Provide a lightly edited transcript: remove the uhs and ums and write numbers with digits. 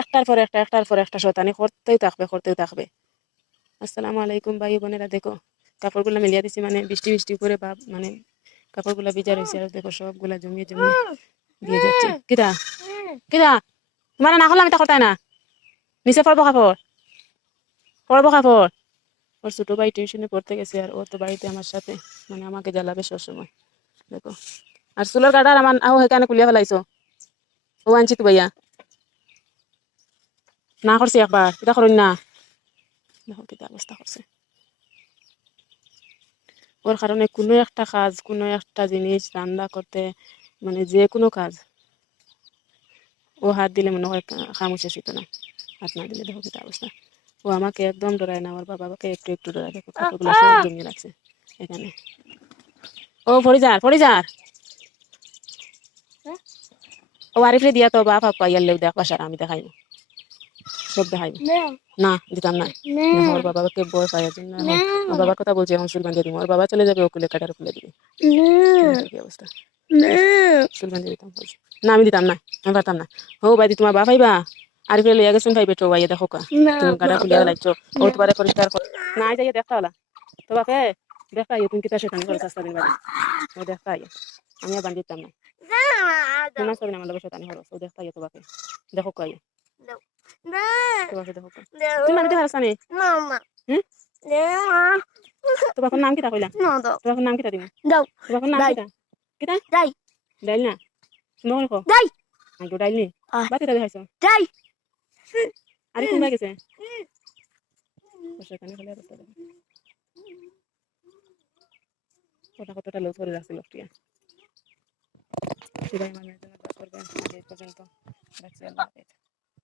একটার পর একটা শয়তানি করতেই থাকবে। আসসালামু আলাইকুম ভাই বোনেরা, দেখো কাপড়গুলো মিলিয়ে দিছি, মানে বৃষ্টি বৃষ্টি করে বা মানে কাপড়গুলো ভিজা রয়েছে, আর দেখো সবগুলা জমিয়ে জমিয়ে দিয়ে যাচ্ছে। কিরা কিরা তোমার না করলাম এটা করতাই না, নিচে পড়বো কাপড়। ওর ছোট ভাই টিউশনে পড়তে গেছে, আর ও তো বাড়িতে আমার সাথে, মানে আমাকে জ্বালাবে সবসময়। দেখো আর চুলের কাটার আমার এখানে কুলিয়া ফেলাইছো, ও আনছি তো ভাইয়া না করছি একবার, এটা করুন না। দেখো কিতা অবস্থা করছে। ওর কারণে কোনো একটা জিনিস রান্না করতে, মানে যে কোনো কাজ ও হাত দিলে মনে হয় খামুশে শিখতো না, হাত না দিলে। দেখো কিতা অবস্থা। ও আমাকে একদম ডরায় না, আমার বাবাকে একটু একটু ডরায়। দেখো কাপড়গুলো সব জমিয়ে রাখছে এখানে। ও ফরিজার ও আরিফরে দিয়া তো বাপ পাইয়ার লেউ দেখ বাসার, আমি দেখাইব সব দেখাইব। না দিতাম না, ওর বাবাকে বয় পাইয়ার জন্য ওর বাবার কথা বলছি, এখন চুল বাঁধিয়ে দিব। ওর বাবা চলে যাবে, ও কুলে কাটার খুলে দিবে। কি অবস্থা, চুল বাঁধিয়ে দিতাম বলছি। না আমি দিতাম না, আমি পারতাম না। হো বাইদি তোমার বাপ আইবা, আরিফরে লইয়া গেছেন ভাই বেটো ভাইয়া, দেখো কা তুমি কাটা খুলিয়া লাগছো, ও তোমারে পরিষ্কার কর না যাইয়া দেখতে হলা তো বাপে দেখা আইয়ে তুমি কিতা সেখানে করে চাস্তা দিন বাড়ি, ও দেখা আইয়ে আমি আর বান্ধি দিতাম না। নামাজ পড়ি না, আমার লোকের সাথে আমি হলো ও দেখতে আইয়ে তো বাপে দেখো কা আইয়ে তো বাপে দেখো কা তুমি মানতে পারছ না। হুম তো বাপের নাম কিতা কইলা, তো বাপের নাম কিতা দিমু, তো বাপের নাম কিতা কিতা ডাইল না সুন্দর করে কো আগে ডাইল নি বাতি তা দেখাইছো আরে কোন ভাই গেছে সেখানে খালি অবস্থা দেখো কতটা লোক করে রাখছে লোকটিয়া। সেটাই মানে করবেন আজ এই পর্যন্ত রাখছি, আল্লাহ হাফেজ।